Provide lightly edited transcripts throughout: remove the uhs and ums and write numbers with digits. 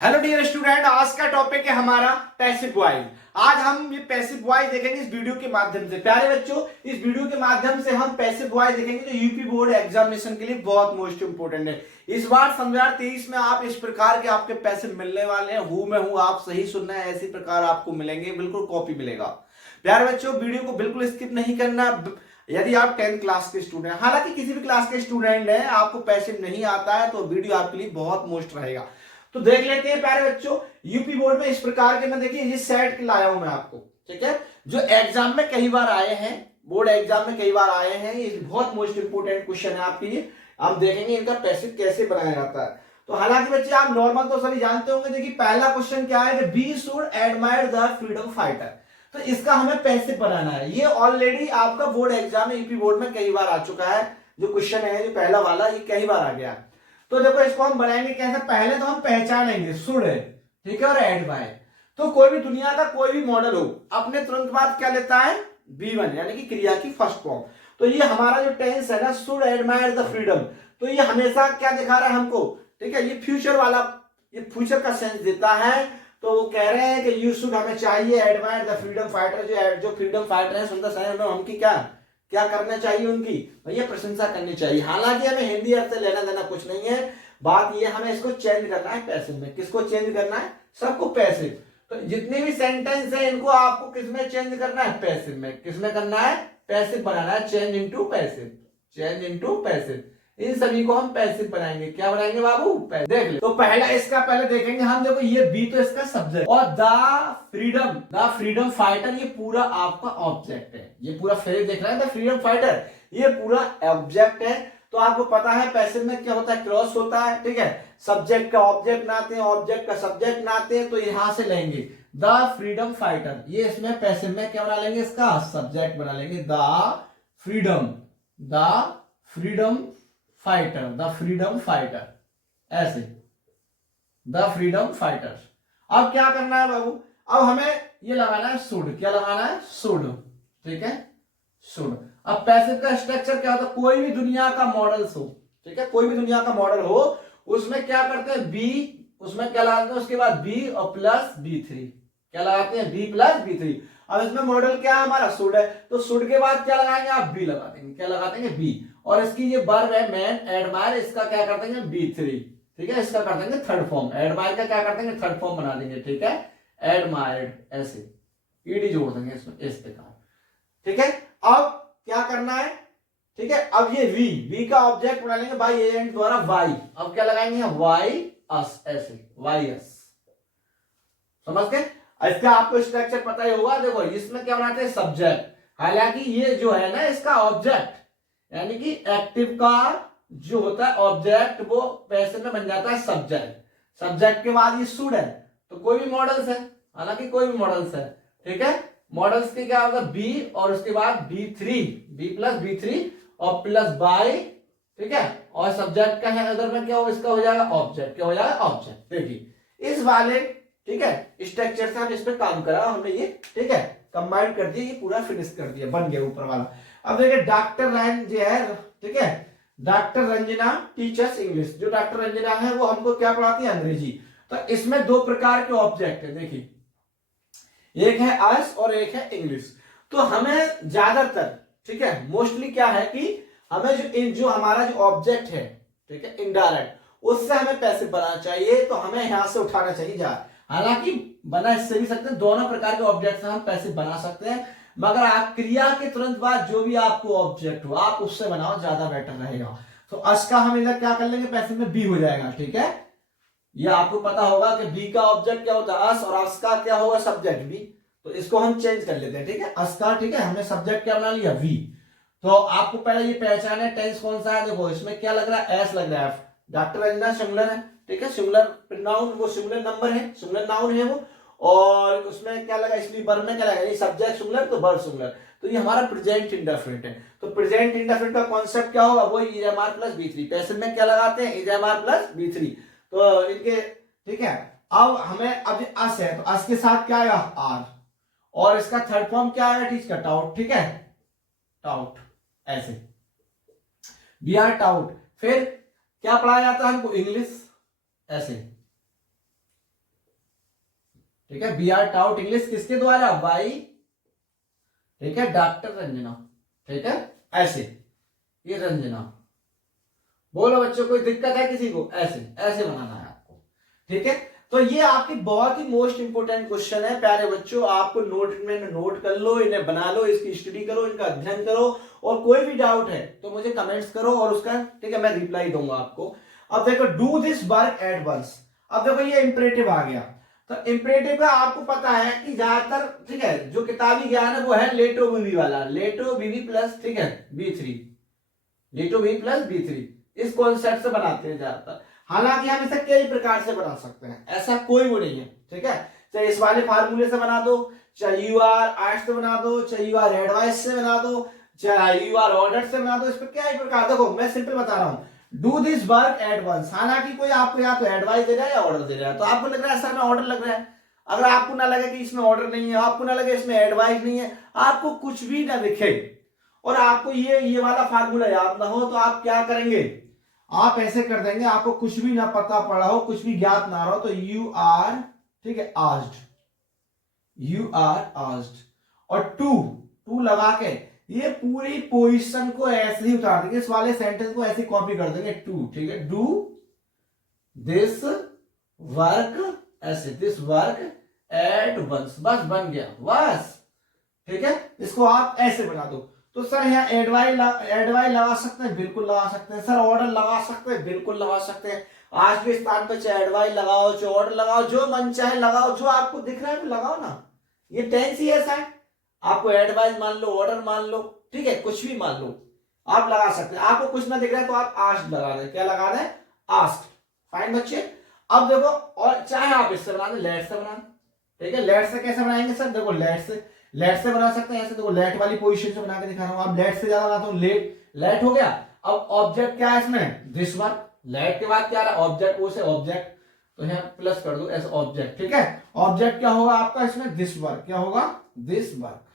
Hello dear student, आज का topic है हमारा पैसिव वॉइस। आज हम ये पैसिव वॉइस देखेंगे इस वीडियो के माध्यम से। प्यारे बच्चों, इस वीडियो के माध्यम से हम पैसिव वॉइस देखेंगे जो यूपी बोर्ड एग्जामिनेशन के लिए बहुत मोस्ट इंपोर्टेंट है। इस बार 2023 में आप इस प्रकार के आपके पैसे मिलने वाले हैं। हूं मैं हूं, आप सही सुनना है, ऐसी प्रकार आपको मिलेंगे, बिल्कुल कॉपी मिलेगा। प्यारे बच्चों, वीडियो को बिल्कुल स्किप नहीं करना। यदि आप 10th क्लास के स्टूडेंट, हालांकि किसी भी क्लास के स्टूडेंट हैं, आपको पैसिव नहीं आता है तो वीडियो आपके लिए बहुत मोस्ट रहेगा। तो देख लेते हैं प्यारे बच्चों, यूपी बोर्ड में इस प्रकार के मैं देखिए ये सेट लाया हूं मैं आपको, ठीक है, जो एग्जाम में कई बार आए हैं, बोर्ड एग्जाम में कई बार आए हैं। ये बहुत मोस्ट इंपोर्टेंट क्वेश्चन है आपके लिए। आप देखेंगे इनका पैसिव कैसे बनाया जाता है। तो हालांकि बच्चे आप नॉर्मल तो सभी जानते होंगे। देखिए पहला क्वेश्चन क्या है कि we should admire the freedom fighter. तो इसका हमें पैसिव बनाना है। ये ऑलरेडी आपका बोर्ड एग्जाम में यूपी बोर्ड में कई बार आ चुका है। जो क्वेश्चन है जो पहला वाला, ये कई बार आ गया। तो देखो इसको हम बनाएंगे कैसे। पहले तो हम पहचानेंगे शुड है, ठीक है, और एड बाय। तो कोई भी दुनिया का कोई भी मॉडल हो, अपने तुरंत बाद क्या लेता है, बी1, यानी कि क्रिया की फर्स्ट फॉर्म। तो ये हमारा जो टेंस है ना, शुड एडमायर द फ्रीडम, तो ये हमेशा क्या दिखा रहा है हमको, ठीक है, ये फ्यूचर वाला, ये फ्यूचर का सेंस देता है। तो वो कह रहे हैं कि यू शुड, हमें चाहिए एडमायर द फ्रीडम फाइटर। जो फ्रीडम फाइटर है सुंदर समय में, हमकी क्या क्या करना चाहिए, उनकी भैया प्रशंसा करनी चाहिए। हालांकि हमें हिंदी अर्थ से लेना देना कुछ नहीं है। बात ये, हमें इसको चेंज करना है पैसिव में। किसको चेंज करना है, सबको पैसिव। तो जितने भी सेंटेंस है इनको आपको किसमें चेंज करना है, पैसिव में। किसमें करना है, पैसिव बनाना है। Change into passive, change into passive. इन सभी को हम पैसिव बनाएंगे। क्या बनाएंगे बाबू, देख ले। तो पहला इसका पहले देखेंगे हम। देखो ये बी तो इसका सब्जेक्ट, और द फ्रीडम फाइटर ये पूरा आपका ऑब्जेक्ट है। ये पूरा फ्रेज देख रहा है, द फ्रीडम फाइटर, ये पूरा ऑब्जेक्ट है। तो आपको पता है पैसिव में क्या होता है, क्रॉस होता है, ठीक है। सब्जेक्ट का ऑब्जेक्ट बनाते हैं, ऑब्जेक्ट का सब्जेक्ट बनाते हैं। तो यहां से लेंगे द फ्रीडम फाइटर, ये इसमें पैसिव में क्या बना लेंगे, इसका सब्जेक्ट बना लेंगे। The freedom fighter, the freedom fighter, ऐसे द फ्रीडम फाइटर। अब क्या करना है बाबू, अब हमें ये लगाना है शुड। क्या लगाना है, शुड, ठीक है, शुड। अब पैसिव का स्ट्रक्चर क्या होता है, कोई भी दुनिया का मॉडल हो, ठीक है, कोई भी दुनिया का मॉडल हो, उसमें क्या करते हैं, बी, उसमें क्या लगाते हैं, उसके बाद बी और प्लस बी3। क्या लगाते हैं, बी प्लस बी3। अब इसमें मॉडल क्या है हमारा, शुड है। तो शुड के बाद क्या लगाएंगे आप, बी लगा देंगे। क्या लगा देंगे, बी। और इसकी ये वर्ब है मैन एडमायर, इसका क्या कर देंगे, बी3, ठीक है, इसका कर देंगे थर्ड फॉर्म। एडमायर का क्या कर देंगे, थर्ड फॉर्म बना देंगे, ठीक है, एडमायर्ड, ऐसे ईडी जोड़ देंगे इसमें, इस प्रकार, ठीक है। अब क्या करना है, ठीक है, अब ये वी का ऑब्जेक्ट बना लेंगे बाई एजेंट द्वारा वाई। अब क्या लगाएंगे, वाई अस, ऐसे वाई अस, समझ गए। इसका आपको स्ट्रक्चर पता ही होगा। देखो इसमें क्या बनाते हैं, सब्जेक्ट। हालांकि ये जो है ना इसका ऑब्जेक्ट, यानी कि एक्टिव का जो होता है ऑब्जेक्ट, वो पैसिव में बन जाता है सब्जेक्ट। सब्जेक्ट के बाद ये शुड है, तो कोई भी मॉडल्स है, हालांकि कोई भी मॉडल्स है, ठीक है। मॉडल्स के क्या होगा, बी और उसके बाद बी3, बी प्लस बी3 और प्लस बाय, ठीक है। और सब्जेक्ट का है अगर में क्या हो, इसका हो जाएगा ऑब्जेक्ट। क्या हो जाएगा, ऑब्जेक्ट। देखिए इस वाले, ठीक है, स्ट्रक्चर से हम इस पे काम करा, हमने ये, ठीक है, कंबाइन कर दिया, ये पूरा फिनिश कर दिया, बन गया ऊपर वाला। अब देखिए डॉक्टर लाइन जो है, ठीक है, डॉक्टर रंजना टीचर्स इंग्लिश। जो डॉक्टर रंजना है वो हमको क्या पढ़ाती है, अंग्रेजी। तो इसमें दो प्रकार के ऑब्जेक्ट है, देखिए एक है अस और एक है इंग्लिश। तो हमें ज्यादातर, ठीक है, मोस्टली क्या है कि हमें जो हमारा जो ऑब्जेक्ट है, ठीक है, इनडायरेक्ट, उससे हमें पैसे बनाना चाहिए। तो हमें यहां से उठाना चाहिए जा। हालांकि बना इससे भी सकते हैं, दोनों प्रकार के ऑब्जेक्ट से हम पैसे बना सकते हैं, मगर आप क्रिया के तुरंत बाद जो भी आपको ऑब्जेक्ट हो आप उससे बनाओ, ज्यादा बेटर रहेगा। तो अस का हम इधर क्या कर लेंगे, पैसे में बी हो जाएगा, ठीक है। ये आपको पता होगा कि बी का ऑब्जेक्ट क्या होता है, अस, और अस का क्या होगा, सब्जेक्ट बी। तो इसको हम चेंज कर लेते हैं, ठीक है, अस का, ठीक है, हमने सब्जेक्ट क्या बना लिया, वी। तो आपको पहले ये पहचान है टेंस कौन सा है। देखो इसमें क्या लग रहा है, एस लग रहा है। डॉक्टर रंजना सिंगुलर है, ठीक है, सिंगुलर प्रोनाउन, वो सिंगुलर नंबर है, सिंगुलर नाउन है वो। और उसमें क्या लगा, इसलिए वर्ब में क्या लगा, ये सब्जेक्ट सिंगुलर तो वर्ब सिंगुलर। तो ये हमारा प्रेजेंट इंडेफिनिट है। तो प्रेजेंट इंडेफिनिट का कॉन्सेप्ट क्या होगा, वो is am are plus B3. Passive में क्या लगाते हैं, is am are plus B3. तो इनके, ठीक है। अब हमें, अब अस है तो अस के साथ क्या आएगा, आर, और इसका थर्ड फॉर्म क्या आएगा, टीच का टाउट, ठीक है, टाउट, ऐसे वी आर टाउट। फिर क्या पढ़ाया जाता है हमको, इंग्लिश, ऐसे ठीक है, बी आर टाउट इंग्लिश किसके द्वारा, बाई, ठीक है, डॉक्टर रंजना, ठीक है, ऐसे, ये रंजना। बोलो बच्चों कोई दिक्कत है किसी को, ऐसे ऐसे बनाना है आपको, ठीक है। तो ये आपकी बहुत ही मोस्ट इंपोर्टेंट क्वेश्चन है प्यारे बच्चों, आपको नोट में नोट कर लो, इन्हें बना लो, इसकी स्टडी करो, इनका अध्ययन करो, और कोई भी डाउट है तो मुझे कमेंट्स करो और उसका, ठीक है, मैं रिप्लाई दूंगा आपको। अब देखो, do this work at once. अब देखो ये इंपरेटिव आ गया, तो इंपरेटिव का आपको पता है कि ज्यादातर, ठीक है, जो किताबी ज्ञान है वो है लेटो बीवी वाला, लेटो बीवी प्लस, ठीक है, B3, लेटो बीवी प्लस B3, इस कॉन्सेप्ट से बनाते हैं ज्यादातर। हालांकि हम इसे कई प्रकार से बना सकते हैं, ऐसा कोई वो नहीं है, ठीक है। चाहे इस वाले फार्मूले से बना दो, चाहे यू आर आर्ट से बना दो, चाहे यू आर एडवाइस से बना दो, चाहे यू आर ऑर्डर से बना दो, इस पर क्या ही प्रकार। देखो मैं सिंपल बता रहा हूं, do this work at once. हालांकि कोई आपको या तो एडवाइस दे रहा है या ऑर्डर दे रहा है, तो आपको लग रहा है सर में ऑर्डर लग रहा है। अगर आपको ना लगे कि इसमें ऑर्डर नहीं है, आपको ना लगे इसमें एडवाइस नहीं है, आपको कुछ भी ना दिखे और आपको ये वाला फार्मूला याद ना हो, तो आप क्या करेंगे, आप ऐसे कर देंगे, आपको कुछ भी ना पता पड़ा हो, कुछ भी ज्ञात ना हो, तो यू आर, ठीक है, आस्क्ड, यू आर आस्क्ड, और टू लगा के ये पूरी पोजीशन को ऐसे ही उतार देंगे, इस वाले सेंटेंस को ऐसे कॉपी कर देंगे, टू, ठीक है, डू दिस वर्क, ऐसे दिस वर्क एट वंस, बस बन गया, बस, ठीक है। इसको आप ऐसे बना दो। तो सर यहाँ एडवाइस लगा सकते हैं, बिल्कुल लगा सकते हैं। सर ऑर्डर लगा सकते हैं, बिल्कुल लगा सकते हैं। आज के स्थान पर चाहे एडवाइस लगाओ, चाहे ऑर्डर लगाओ, जो मन चाहे लगाओ, जो आपको दिख रहा है लगाओ ना, ये टेंस ही ऐसा है। आपको एडवाइस मान लो, ऑर्डर मान लो, ठीक है, कुछ भी मान लो, आप लगा सकते हैं। आपको कुछ ना दिख रहा है तो आप आस्क्ड लगा दें, क्या लगा दें, आस्क्ड। फाइन बच्चे। अब देखो, और चाहे आप इससे बना दें, लेट से बना दें, ठीक है। लेट से कैसे बनाएंगे सर, देखो लेट से बना सकते हैं ऐसे, देखो लेट वाली पोजीशन से बना के दिखा रहा हूं। आप लेट से ज्यादा बनाता हूं, लेट हो गया। अब ऑब्जेक्ट क्या है इसमें, दिस वर्क, लेट के बाद क्या रहा, ऑब्जेक्ट, वो से ऑब्जेक्ट, तो यहाँ प्लस कर दो एज ऑब्जेक्ट, ठीक है। ऑब्जेक्ट क्या होगा आपका इसमें, दिस वर्क, क्या होगा, दिस वर्क,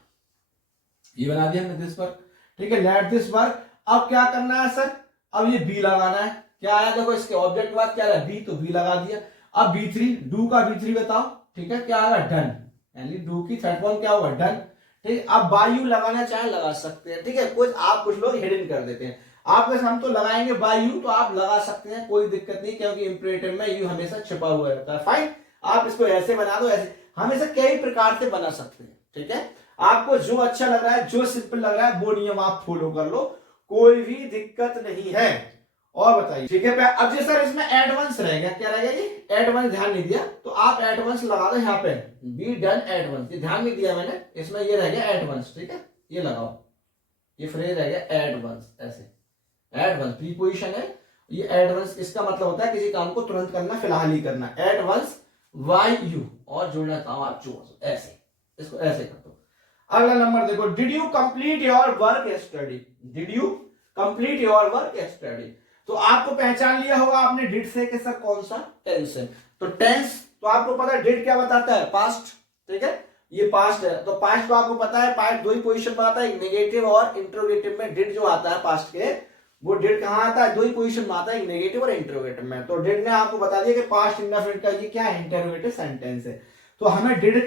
ये बना दिया हमने दिस वर्क, ठीक है, लेट दिस वर्क। अब क्या करना है सर, अब ये बी लगाना है, क्या आया देखो, इसके ऑब्जेक्ट के बाद क्या रहा, बी, तो बी लगा दिया। अब B3, डू का B3 बताओ, ठीक है, क्या आएगा, डन, यानी डू की थर्ड फॉर्म क्या होगा, डन, ठीक। अब बाय यू लगाना चाहे लगा सकते हैं, ठीक है। कुछ लोग हिडन कर देते हैं, आपके हम तो लगाएंगे बाय यू, तो आप लगा सकते हैं, कोई दिक्कत नहीं, क्योंकि इंपरेटिव में यू हमेशा छिपा हुआ रहता है। फाइन, आप इसको ऐसे बना दो, ऐसे हम इसे कई प्रकार से बना सकते हैं, ठीक है। आपको जो अच्छा लग रहा है, जो सिंपल लग रहा है, वो नियम आप फॉलो कर लो, कोई भी दिक्कत नहीं है। और बताइए, ठीक है। अब जी सर इसमें एडवांस रहेगा, क्या रहेगा ये, एडवांस, ध्यान नहीं दिया तो आप एडवांस लगा दो यहाँ पे, बी डन एडवांस, ये ध्यान नहीं दिया मैंने, इसमें ये रह गया एडवांस, ठीक है, ये लगाओ, ये फ्रेज रह गया एडवांस, ऐसे एडवांस प्रीपोजिशन है, ये एडवांस, इसका मतलब होता है किसी काम को तुरंत करना, फिलहाल ही करना, एडवांस वाई यू, और जोड़ना था आप जो, ऐसे, इसको ऐसे कर दो। अगला नंबर देखो, did you complete your work study, did you complete your work study. तो आपको पहचान लिया होगा आपने डिड से कि सर कौन सा टेंस है, तो टेंस, तो आपको पता है डिड क्या बताता है, पास्ट, ठीक है, ये पास्ट है, तो पास्ट को आपको पता है, पास्ट दो ही पोजीशन पर आता है, एक नेगेटिव और इंट्रोगेटिव में। डिड जो आता है पास्ट के, वो डिड कहां आता है, दो ही पोजीशन में आता है, एक नेगेटिव और इंट्रोगेटिव में। तो डिड ने आपको बता दिया कि पास्ट इंडेफिनिट का ये क्या है, इंटरोगेटिव सेंटेंस है। तो हमें डिड,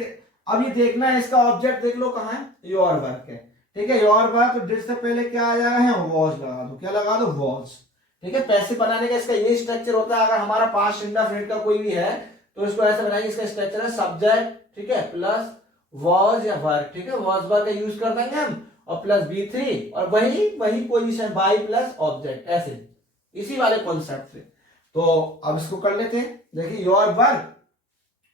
अब ये देखना है, इसका ऑब्जेक्ट देख लो कहां है, योर वर्क है, ठीक है, योर वर्क। तो डिड से पहले क्या आ जाएगा है, वॉज लगा दो, क्या लगा दो, वॉज, ठीक है। पैसे बनाने का इसका ये स्ट्रक्चर होता है, अगर हमारा पास्ट इंडेफिनिट का कोई भी है तो इसको ऐसे बनाएंगे, इसका स्ट्रक्चर है सब्जेक्ट, ठीक है, प्लस वॉज या वर्क, ठीक है, वॉज वर्क का यूज कर देंगे हम, और प्लस B3, और वही पोजीशन बाई प्लस ऑब्जेक्ट, ऐसे इसी वाले कॉन्सेप्ट से। तो अब इसको कर लेते हैं, देखिए योर वर्क,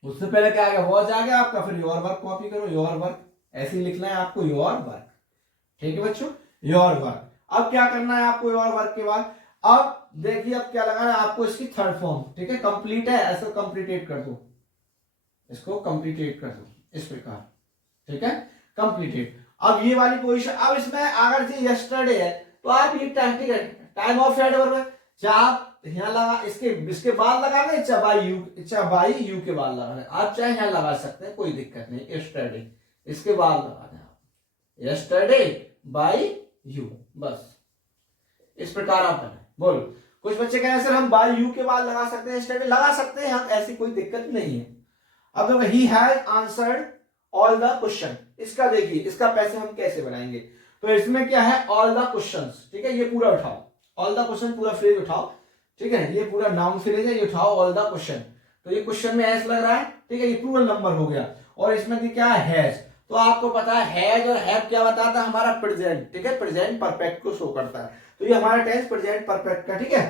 उससे पहले क्या आ गया, वॉज आ गया आपका, फिर योर वर्क कॉपी करो, योर वर्क, ऐसे ही लिखना है आपको, योर वर्क, ठीक है बच्चों, योर वर्क। अब क्या करना है आपको योर वर्क के बाद, अब देखिए अब क्या लगाना है आपको, इसकी थर्ड फॉर्म, ठीक है, कंप्लीट है, ऐसे कंप्लीटेट कर दो, इसको कंप्लीटेट कर दो इस प्रकार, ठीक है, कंप्लीटेड। अब ये वाली पोजीशन, अब इसमें अगर जी यस्टरडे है तो आप ये टाइम ऑफ एडवर्ब है, चाहे आप यहाँ लगा, इसके बाद लगा दें, चाहे बाई यू के बाद लगा दें, आप चाहे यहाँ लगा सकते हैं, कोई दिक्कत नहीं, यस्टरडे इसके बाद लगा दें आप, यस्टरडे बाई यू, बस इस प्रकार आप बनाए। बोलो, कुछ बच्चे कह रहे हैं सर हम बाई यू के बाद लगा सकते हैं, यस्टरडे लगा सकते हैं हम, ऐसी कोई दिक्कत नहीं है। अब देखो he has answered all the question, इसका देखिए इसका पैसे हम कैसे बनाएंगे। तो इसमें क्या है, ऑल द क्वेश्चंस, ठीक है, ये पूरा उठाओ, ऑल द क्वेश्चन पूरा फ्रेज उठाओ, ठीक है, ये पूरा नाउन फ्रेज है, ये उठाओ ऑल द क्वेश्चन। तो ये क्वेश्चन में एस लग रहा है, ठीक है, ये प्लूरल नंबर हो गया। और इसमें क्या है, हैज। तो आपको पता है हैज और हैव क्या बताता है, हमारा प्रेजेंट, ठीक है, प्रेजेंट परफेक्ट को शो करता है। तो ये हमारा टेंस प्रेजेंट परफेक्ट का, ठीक है,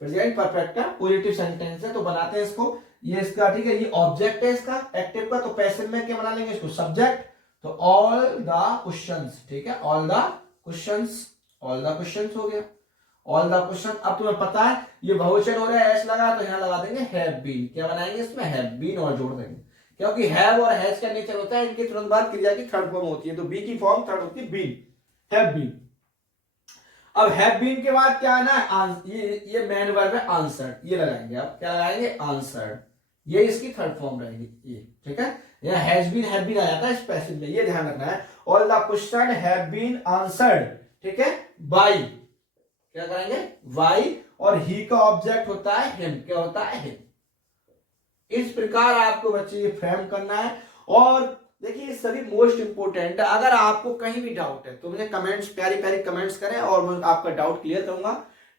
प्रेजेंट परफेक्ट का पॉजिटिव सेंटेंस है। तो बनाते हैं इसको, ये इसका, ठीक है, ये ऑब्जेक्ट है इसका एक्टिव का। तो पैसिव में क्या बना लेंगे इसको, सब्जेक्ट। तो ऑल द क्वेश्चंस, ठीक है, all the questions, all the questions हो गया, ऑल द क्वेश्चन। अब तुम्हें पता है ये बहुवचन हो रहा है, एस लगा, तो यहां लगा देंगे हैव बीन। क्या बनाएंगे इसमें, हैव बीन और जोड़ देंगे, क्योंकि हैव और हैज का नेचर होता है, इनके तुरंत बाद क्रिया की थर्ड फॉर्म होती है। तो बी की फॉर्म थर्ड होती है बीन, हैव बीन। अब हैव बीन के बाद क्या आना है, ये मेन वर्ब है आंसर्ड, ये लगाएंगे। अब क्या लगाएंगे, आंसर्ड, ये इसकी थर्ड फॉर्म रहेगी ये, ठीक है। यहाँ हैज बीन हैव बीन आ जाता है इस पैसिव में, ये ध्यान रखना है। All the question have been answered, ठीक है, बाय, क्या करेंगे, वाई। और ही का ऑब्जेक्ट होता है हिम, क्या होता है, हिम। इस प्रकार आपको बच्चे ये फ्रेम करना है। और देखिए ये सभी मोस्ट इंपोर्टेंट है। अगर आपको कहीं भी डाउट है तो मुझे कमेंट्स, प्यारी प्यारी कमेंट्स करें और मैं आपका डाउट क्लियर करूंगा,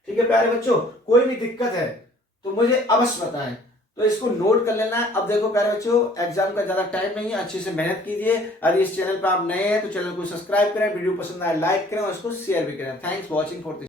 ठीक है प्यारे बच्चों। कोई भी दिक्कत है तो मुझे अवश्य बताएं, तो इसको नोट कर लेना है। अब देखो प्यारे बच्चों, एग्जाम का ज्यादा टाइम नहीं है, अच्छे से मेहनत कीजिए। यदि इस चैनल पर आप नए हैं तो चैनल को सब्सक्राइब करें, वीडियो पसंद आए लाइक करें और इसको शेयर भी करें। Thanks for watching for